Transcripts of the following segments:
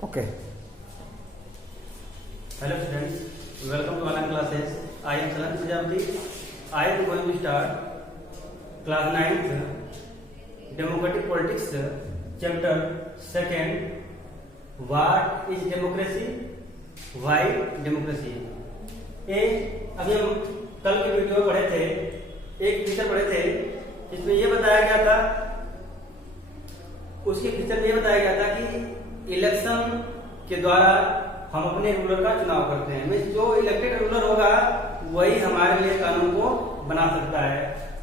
Okay. Hello students, welcome to online classes. I am Salan Prajapati. I am going to start class 9th Democratic Politics chapter 2nd. What is democracy? Why democracy? ये अभी हम कल के video में पढ़े थे, एक feature पढ़े थे जिसमें ये बताया गया था, उसके फीचर में ये बताया गया था कि इलेक्शन के द्वारा हम अपने रूलर का चुनाव करते हैं। मीन्स जो इलेक्टेड रूलर होगा वही हमारे लिए कानून को बना सकता है।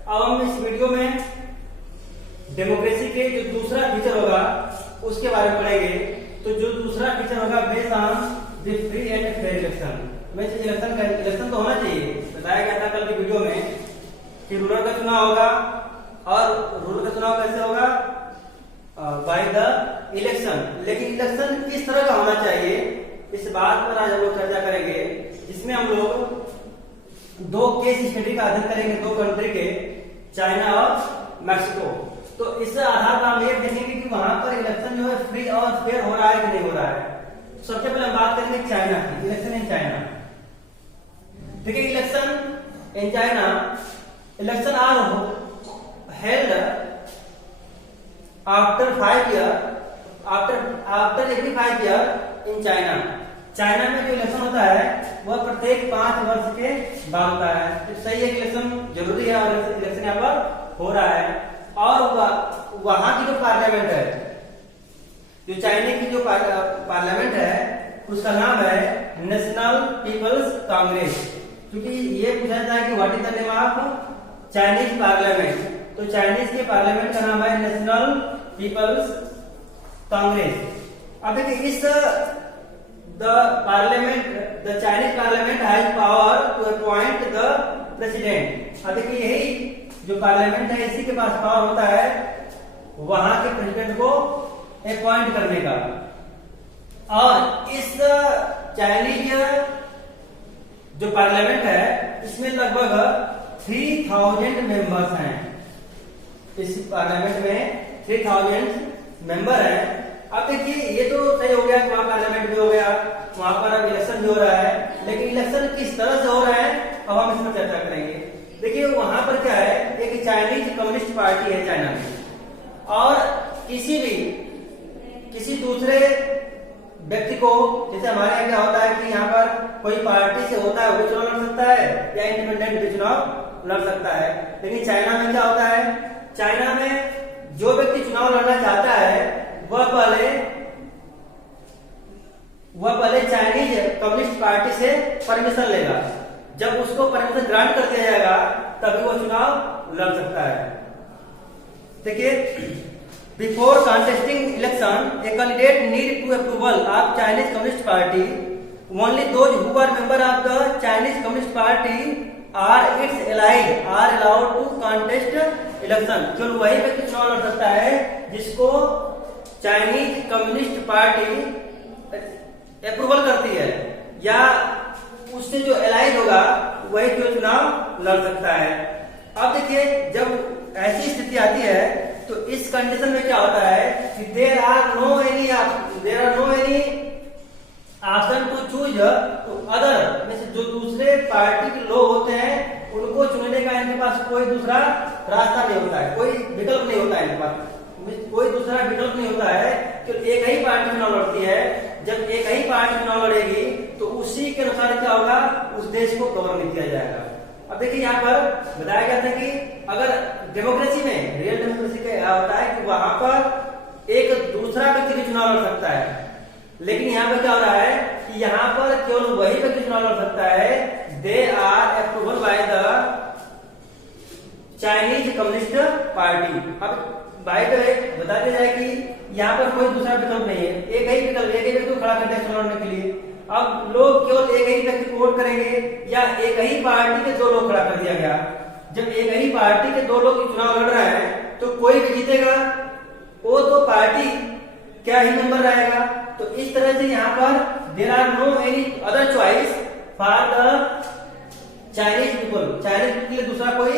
अब हम इस वीडियो में डेमोक्रेसी के जो दूसरा फीचर होगा उसके बारे में पढ़ेंगे। तो जो दूसरा फीचर होगा based on the free and fair election. Means election तो होना चाहिए, बताया गया था कल की वीडियो में कि रूलर का चुनाव होगा, और रूलर का चुनाव कैसे होगा? By the election. लेकिन इलेक्शन किस तरह का होना चाहिए, इस बात पर आज हम लोग चर्चा करेंगे, जिसमें हम लोग दो केस स्टडी का अध्ययन करेंगे, दो कंट्री के, चाइना और मैक्सिको। तो इस आधार पर हम ये देखेंगे कि वहां पर इलेक्शन जो है फ्री और फेयर हो रहा है कि नहीं हो रहा है। सबसे पहले हम बात करेंगे चाइना की, इलेक्शन इन चाइना। देखिए, election in China, election are held after 5 year, after every 5 year in China. China में जो इलेक्शन होता है वह प्रत्येक 5 वर्ष के बाद होता है। तो सही है कि इलेक्शन जरूरी है और इलेक्शन यहाँ पर हो रहा है। और वहां की जो पार्लियामेंट है, जो चाइना की जो पार्लियामेंट है, उसका नाम है नेशनल पीपल्स कांग्रेस। क्योंकि ये पूछा जाता है कि what is the name of Chinese parliament, तो चाइनीज के पार्लियामेंट का नाम है नेशनल पीपल्स कांग्रेस। अब देखिए, is the Chinese parliament has power to appoint the president. अब देखिए, यही जो पार्लियामेंट है इसी के पास पावर होता है वहां के प्रेसिडेंट को अपॉइंट करने का। और इस चाइनीज जो पार्लियामेंट है इसमें लगभग 3000 मेंबर्स हैं। इस पार्लियामेंट में 3000 मेंबर हैं। अब देखिए, ये तो सही हो गया कि वहां पार्लियामेंट भी हो गया, वहां पर अब इलेक्शन भी हो रहा है, लेकिन इलेक्शन किस तरह से हो रहा है अब हम इसमें चर्चा करेंगे। देखिए, वहां पर क्या है, एक चाइनीज कम्युनिस्ट पार्टी है चाइना में, और किसी दूसरे व्यक्ति को, जैसे हमारे यहाँ क्या होता है कि यहाँ पर कोई पार्टी से होता है वो चुनाव लड़ सकता है या इंडिपेंडेंट भी चुनाव लड़ सकता है। लेकिन चाइना में क्या होता है, चाइना में जो व्यक्ति चुनाव लड़ना चाहता है वह पहले चाइनीज कम्युनिस्ट पार्टी से परमिशन लेगा। जब उसको परमिशन ग्रांट कर दिया जाएगा तभी वो चुनाव लड़ सकता है। देखिए, before contesting election a candidate need to approval of Chinese Communist Party. Only those who are member of the Chinese Communist Party or its allied are allowed to contest election. केवल वही व्यक्ति चुनाव लड़ सकता है जिसको चाइनीज कम्युनिस्ट पार्टी अप्रूवल करती है, या उससे जो एलाइड होगा वही जो चुनाव लड़ सकता है। अब देखिए, जब ऐसी स्थिति आती है तो इस कंडीशन में क्या होता है कि there are no any option to choose to other. में से जो दूसरे पार्टी के लोग होते हैं उनको चुनने का इनके पास कोई दूसरा रास्ता नहीं होता है, कोई विकल्प नहीं होता है इनके पास, कोई दूसरा विकल्प नहीं होता है कि एक ही पार्टी चुनाव लड़ती है। जब एक ही पार्टी चुनाव लड़ेगी तो उसी के अनुसार क्या होगा, उस देश को गवर्न किया जाएगा। अब देखिए, यहाँ पर बताया गया था कि अगर डेमोक्रेसी में, रियल डेमोक्रेसी का क्या होता है कि वहां पर एक दूसरा व्यक्ति भी चुनाव लड़ सकता है, लेकिन यहाँ पर क्या हो रहा है कि यहाँ पर केवल वही व्यक्ति चुनाव लड़ सकता है, they are approval by the Chinese Communist Party. अब बाय द वे बता दिया जाए कि यहाँ पर कोई दूसरा विकल्प नहीं है, एक ही व्यक्ति को खड़ा करते हैं चुनाव लड़ने के लिए। अब लोग केवल एक ही व्यक्ति को वोट करेंगे या एक ही पार्टी के 2 लोग खड़ा कर दिया गया। जब एक ही पार्टी के 2 लोग चुनाव लड़ रहे हैं तो कोई भी जीतेगा, वो तो पार्टी क्या ही मेंबर रहेगा। तो इस तरह से यहाँ पर there are no any other choice for the Chinese people. Chinese people के लिए दूसरा कोई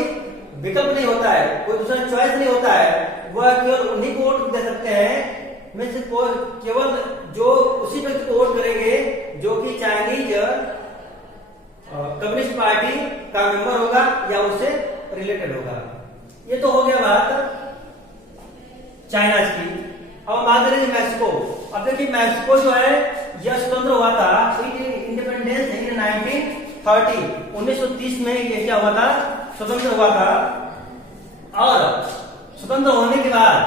विकल्प नहीं होता है, कोई दूसरा चॉइस नहीं होता है, वह केवल उन्हीं को वोट दे सकते हैं में से केवल जो उसी व्यक्ति को वोट करेंगे जो कि चाइनीज कम्युनिस्ट पार्टी का मेंबर होगा या उससे रिलेटेड होगा। ये तो हो गया बात चाइना की। अब हम बात करेंगे मैक्सिको। अब देखिए मैक्सिको जो है यह स्वतंत्र हुआ था, इंडिपेंडेंस इन 1930, 1930 में ये क्या हुआ था, स्वतंत्र हुआ था। और स्वतंत्र होने के बाद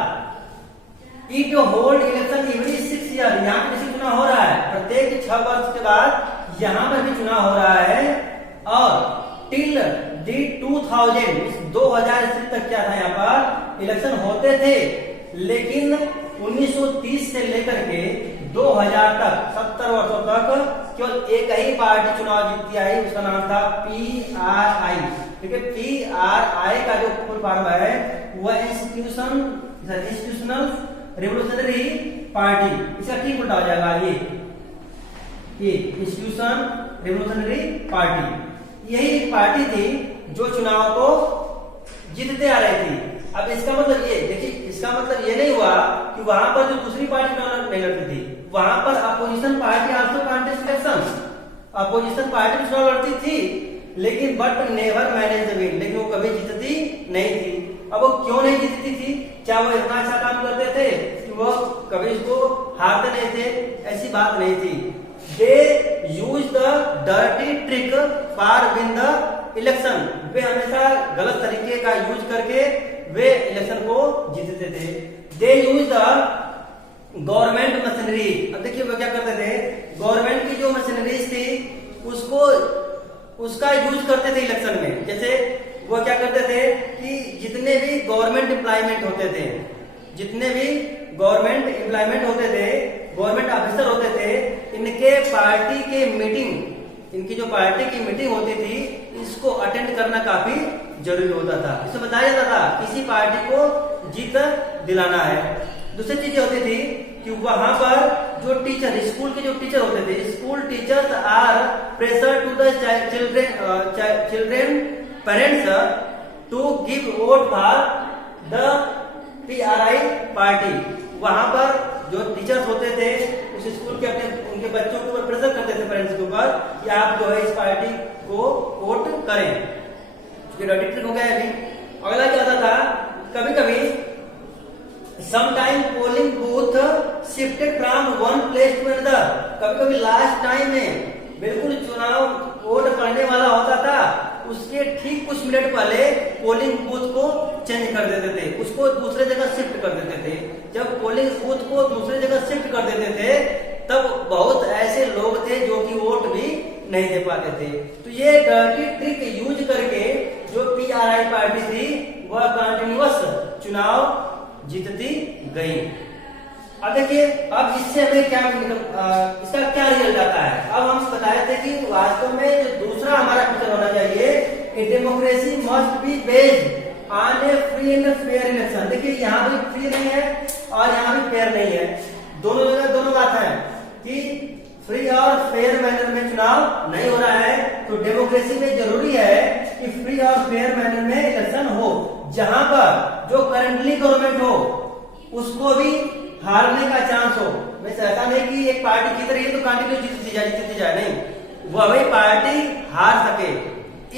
it hold election every 6 year, यहाँ पे चुनाव हो रहा है प्रत्येक 6 वर्ष के बाद यहाँ पर भी चुनाव हो रहा है। और टिल दी 2000 ईस्वी तक क्या था, यहाँ पर इलेक्शन होते थे, लेकिन 1930 से लेकर के 2000 तक 70 वर्षों तक केवल एक ही पार्टी चुनाव जीतती आई, उसका नाम था PRI। ठीक है, PRI का जो फुल फॉर्म है वह इंस्टीट्यूशनल रिवोल्यूशनरी पार्टी, इसका ठीक उल्टा हो जाएगा ये इंस्टीट्यूशन रिवोल्यूशनरी पार्टी। यही एक पार्टी थी जो चुनाव को जीतते आ रही थी। अब इसका मतलब ये देखिए, इसका मतलब ये नहीं हुआ कि वहां पर जो दूसरी पार्टी चुनाव नहीं लड़ती थी, वहां पर opposition party also contest elections, opposition party चुनाव लड़ती थी, लेकिन but never manage the win, लेकिन वो कभी जीतती नहीं थी। अब वो क्यों नहीं जीतती थी? क्या वो इतना अच्छा काम करते थे कि वो कभी इसको हारते नहीं थे? ऐसी बात नहीं थी। They use the dirty trick for win the election, वे हमेशा गलत तरीके का यूज करके वे इलेक्शन को जीतते थे। दे यूज द गवर्नमेंट मशीनरी। अब देखिए वो क्या करते थे, गवर्नमेंट की जो मशीनरीज थी उसका यूज करते थे इलेक्शन में। जैसे वो क्या करते थे कि जितने भी गवर्नमेंट एम्प्लॉयमेंट होते थे, जितने भी गवर्नमेंट एम्प्लॉयमेंट होते थे, गवर्नमेंट ऑफिसर होते थे, इनके पार्टी के मीटिंग, इनकी जो पार्टी की मीटिंग होती थी, इसको अटेंड करना काफी जरूरी होता था। इसमें बताया जाता था किसी पार्टी को जीत दिलाना है। दूसरी चीज होती थी कि वहां पर जो टीचर, स्कूल के जो टीचर होते थे, school teachers are pressure to the children parents to give vote for the PRI party. वहां पर जो टीचर्स होते थे उस स्कूल के उनके बच्चों के ऊपर प्रेशर करते थे, पेरेंट्स के ऊपर, कि आप जो है इस पार्टी को वोट करें। हो गया अभी। अगला क्या होता था, कभी कभी sometime polling booth shifted from one place to another, कभी कभी लास्ट टाइम में बिल्कुल चुनाव वोट पड़ने वाला होता था, उसके ठीक कुछ मिनट पहले पोलिंग बूथ को चेंज कर देते थे, उसको दूसरे जगह शिफ्ट कर देते थे। जब पोलिंग बूथ को दूसरे जगह शिफ्ट कर देते थे तब बहुत ऐसे लोग थे जो कि वोट भी नहीं दे पाते थे। तो ये डर्टी ट्रिक यूज करके जो PRI पार्टी थी वह कंटिन्यूअस चुनाव जीतती गई। अब देखिए, अब इससे हमें क्या इसका क्या रिजल्ट आता है। अब हम बताए थे कि वास्तव में जो दूसरा हमारा फीचर होना चाहिए, a democracy must be based on A free and fair election. देखिए यहाँ भी फ्री नहीं है और यहाँ भी फेयर नहीं है, दोनों जगह दोनों बात है कि फ्री और फेयर मैनर में चुनाव नहीं हो रहा है। तो डेमोक्रेसी में जरूरी है कि फ्री और फेयर मैनर में इलेक्शन हो, जहां पर जो करंटली गवर्नमेंट हो उसको भी हारने का चांस हो। वैसे ऐसा नहीं कि एक पार्टी जीत रही है तो कंटिन्यू जीतती जाए, नहीं, वह वही पार्टी हार सके।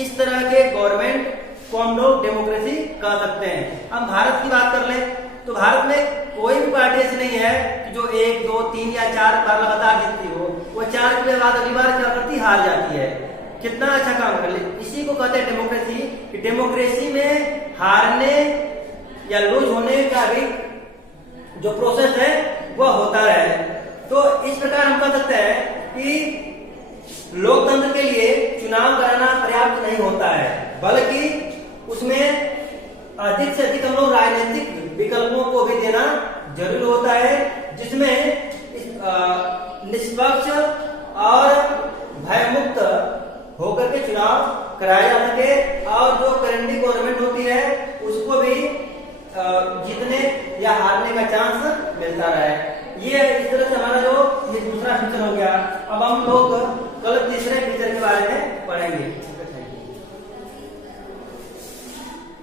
इस तरह के गवर्नमेंट को हम लोग डेमोक्रेसी कह सकते हैं। हम भारत की बात कर लें तो भारत में कोई भी पार्टी ऐसी नहीं है कि जो 1, 2, 3 या 4 बार लगातार जीतती हो, वो 4 के बाद अगली बार क्या करती, हार जाती है। कितना अच्छा काम कर ले, इसी को कहते हैं डेमोक्रेसी। कि डेमोक्रेसी में हारने या लूज होने का भी जो प्रोसेस है वह होता है। तो इस प्रकार हम कह सकते हैं कि लोकतंत्र के लिए चुनाव कराना पर्याप्त नहीं होता है, बल्कि उसमें अधिक से अधिक हम लोग राजनीतिक विकल्पों को भी देना जरूरी होता है, जिसमें निष्पक्ष और भयमुक्त होकर के चुनाव कराया जा सके और जो करंटली गवर्नमेंट होती है उसको भी जीतने या हारने का चांस मिलता रहे। ये इस तरह से हमारा जो ये दूसरा फीचर हो गया। अब हम लोग कल तीसरे फीचर के बारे में पढ़ेंगे।